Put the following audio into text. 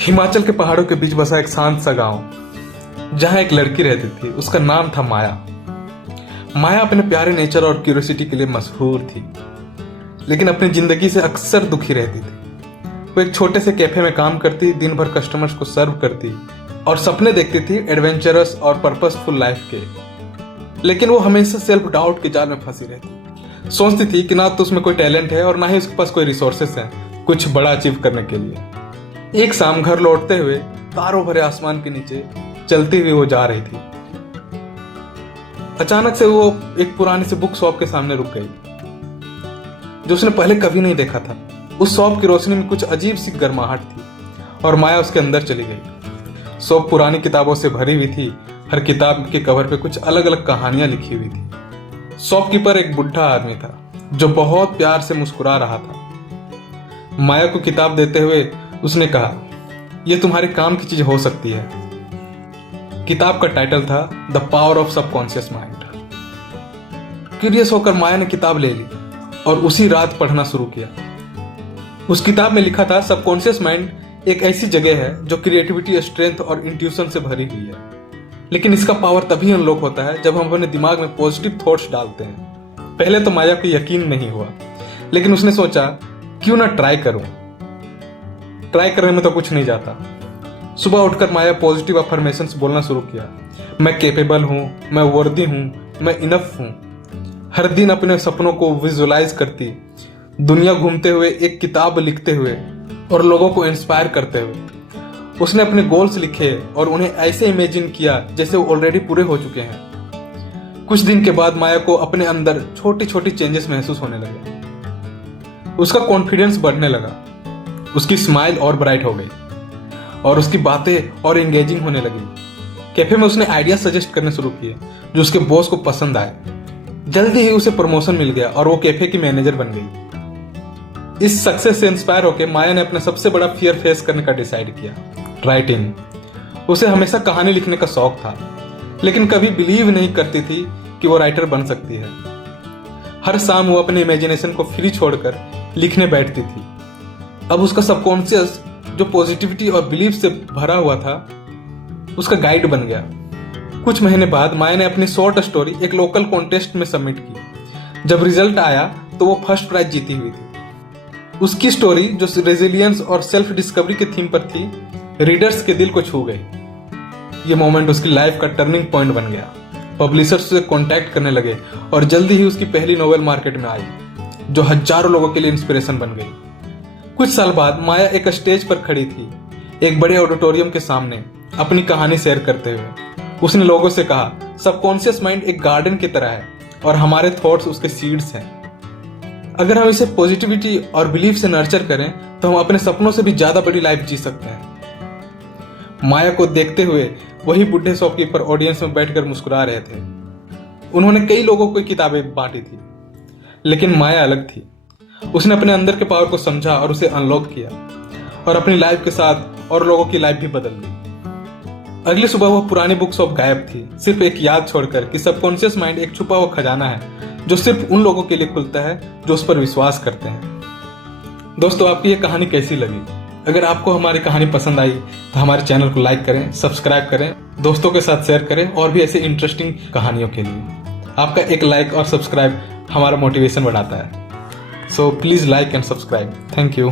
हिमाचल के पहाड़ों के बीच बसा एक शांत सा गांव जहां एक लड़की रहती थी। उसका नाम था माया। माया अपने प्यारे नेचर और क्यूरियोसिटी के लिए मशहूर थी, लेकिन अपनी जिंदगी से अक्सर दुखी रहती थी। वो एक छोटे से कैफे में काम करती, दिन भर कस्टमर्स को सर्व करती और सपने देखती थी एडवेंचरस और पर्पसफुल लाइफ के। लेकिन वो हमेशा सेल्फ डाउट के जाल में फंसी रहती। सोचती थी कि ना तो उसमें कोई टैलेंट है और ना ही उसके पास कोई रिसोर्सेस हैं कुछ बड़ा अचीव करने के लिए। एक शाम घर लौटते हुए तारों भरे आसमान के नीचे चलती हुई वो जा रही थी। अचानक से वो एक पुरानी सी बुक शॉप के सामने रुक गई, जो उसने पहले कभी नहीं देखा था। उस शॉप की रोशनी में कुछ अजीब सी गर्माहट थी और माया उसके अंदर चली गई। शॉप पुरानी किताबों से भरी हुई थी। हर किताब के कवर पे कुछ अलग अलग कहानियां लिखी हुई थी। शॉपकीपर एक बुढ़ा आदमी था जो बहुत प्यार से मुस्कुरा रहा था। माया को किताब देते हुए उसने कहा, यह तुम्हारे काम की चीज हो सकती है। किताब का टाइटल था the power of subconscious mind. Curious होकर माया ने किताब ले ली और उसी रात पढ़ना शुरू किया। उस किताब में लिखा था, सबकॉन्शियस माइंड एक ऐसी जगह है जो क्रिएटिविटी, स्ट्रेंथ और इंट्यूशन से भरी हुई है। लेकिन इसका पावर तभी अनलॉक होता है जब हम अपने दिमाग में पॉजिटिव थॉट्स डालते हैं। पहले तो माया को यकीन नहीं हुआ, लेकिन उसने सोचा क्यों ना ट्राई करूं। ट्राई करने में तो कुछ नहीं जाता। सुबह उठकर माया पॉजिटिव अफर्मेशंस बोलना शुरू किया। मैं कैपेबल हूं, मैं वर्दी हूं, मैं इनफ हूं। हर दिन अपने सपनों को विजुअलाइज करती, दुनिया घूमते हुए, एक किताब लिखते हुए और लोगों को इंस्पायर करते हुए। उसने अपने गोल्स लिखे और उन्हें ऐसे इमेजिन किया जैसे वो ऑलरेडी पूरे हो चुके हैं। कुछ दिन के बाद माया को अपने अंदर छोटी छोटी चेंजेस महसूस होने लगे। उसका कॉन्फिडेंस बढ़ने लगा, उसकी स्माइल और ब्राइट हो गई और उसकी बातें और एंगेजिंग होने लगी। कैफे में उसने आइडिया सजेस्ट करने शुरू किए जो उसके बॉस को पसंद आए। जल्दी ही उसे प्रमोशन मिल गया और वो कैफे की मैनेजर बन गई। इस सक्सेस से इंस्पायर होकर माया ने अपना सबसे बड़ा फियर फेस करने का डिसाइड किया, राइटिंग। उसे हमेशा कहानी लिखने का शौक था, लेकिन कभी बिलीव नहीं करती थी कि वो राइटर बन सकती है। हर शाम वो अपने इमेजिनेशन को फ्री छोड़कर लिखने बैठती थी। अब उसका सबकॉन्शियस जो पॉजिटिविटी और बिलीफ से भरा हुआ था, उसका गाइड बन गया। कुछ महीने बाद माया ने अपनी शॉर्ट स्टोरी एक लोकल कॉन्टेस्ट में सबमिट की। जब रिजल्ट आया तो वो फर्स्ट प्राइज जीती हुई थी। उसकी स्टोरी जो रेजिलियंस और सेल्फ डिस्कवरी के थीम पर थी, रीडर्स के दिल को छू गई। ये मोमेंट उसकी लाइफ का टर्निंग पॉइंट बन गया। पब्लिशर्स से कांटेक्ट करने लगे और जल्दी ही उसकी पहली नोवेल मार्केट में आई, जो हजारों लोगों के लिए इंस्पिरेशन बन गई। कुछ साल बाद माया एक स्टेज पर खड़ी थी, एक बड़े ऑडिटोरियम के सामने, अपनी कहानी शेयर करते हुए। उसने लोगों से कहा, सबकॉन्शियस माइंड एक गार्डन की तरह है और हमारे थॉट्स उसके सीड्स हैं। अगर हम इसे पॉजिटिविटी और बिलीफ से नर्चर करें तो हम अपने सपनों से भी ज्यादा बड़ी लाइफ जी सकते हैं। माया को देखते हुए वही बुढ़े शॉपकीपर ऑडियंस में बैठकर मुस्कुरा रहे थे। उन्होंने कई लोगों को किताबें बांटी थी, लेकिन माया अलग थी। उसने अपने अंदर के पावर को समझा और उसे अनलॉक किया और अपनी लाइफ के साथ और लोगों की लाइफ भी बदल दी। अगली सुबह वो पुरानी बुक शॉप गायब थी, सिर्फ एक याद छोड़कर कि सबकॉन्शियस माइंड एक छुपा हुआ खजाना है जो सिर्फ उन लोगों के लिए खुलता है जो उस पर विश्वास करते हैं। दोस्तों, आपकी ये कहानी कैसी लगी? अगर आपको हमारी कहानी पसंद आई तो हमारे चैनल को लाइक करें, सब्सक्राइब करें, दोस्तों के साथ शेयर करें और भी ऐसे इंटरेस्टिंग कहानियों के लिए। आपका एक लाइक और सब्सक्राइब हमारा मोटिवेशन बढ़ाता है। So please like and subscribe. Thank you.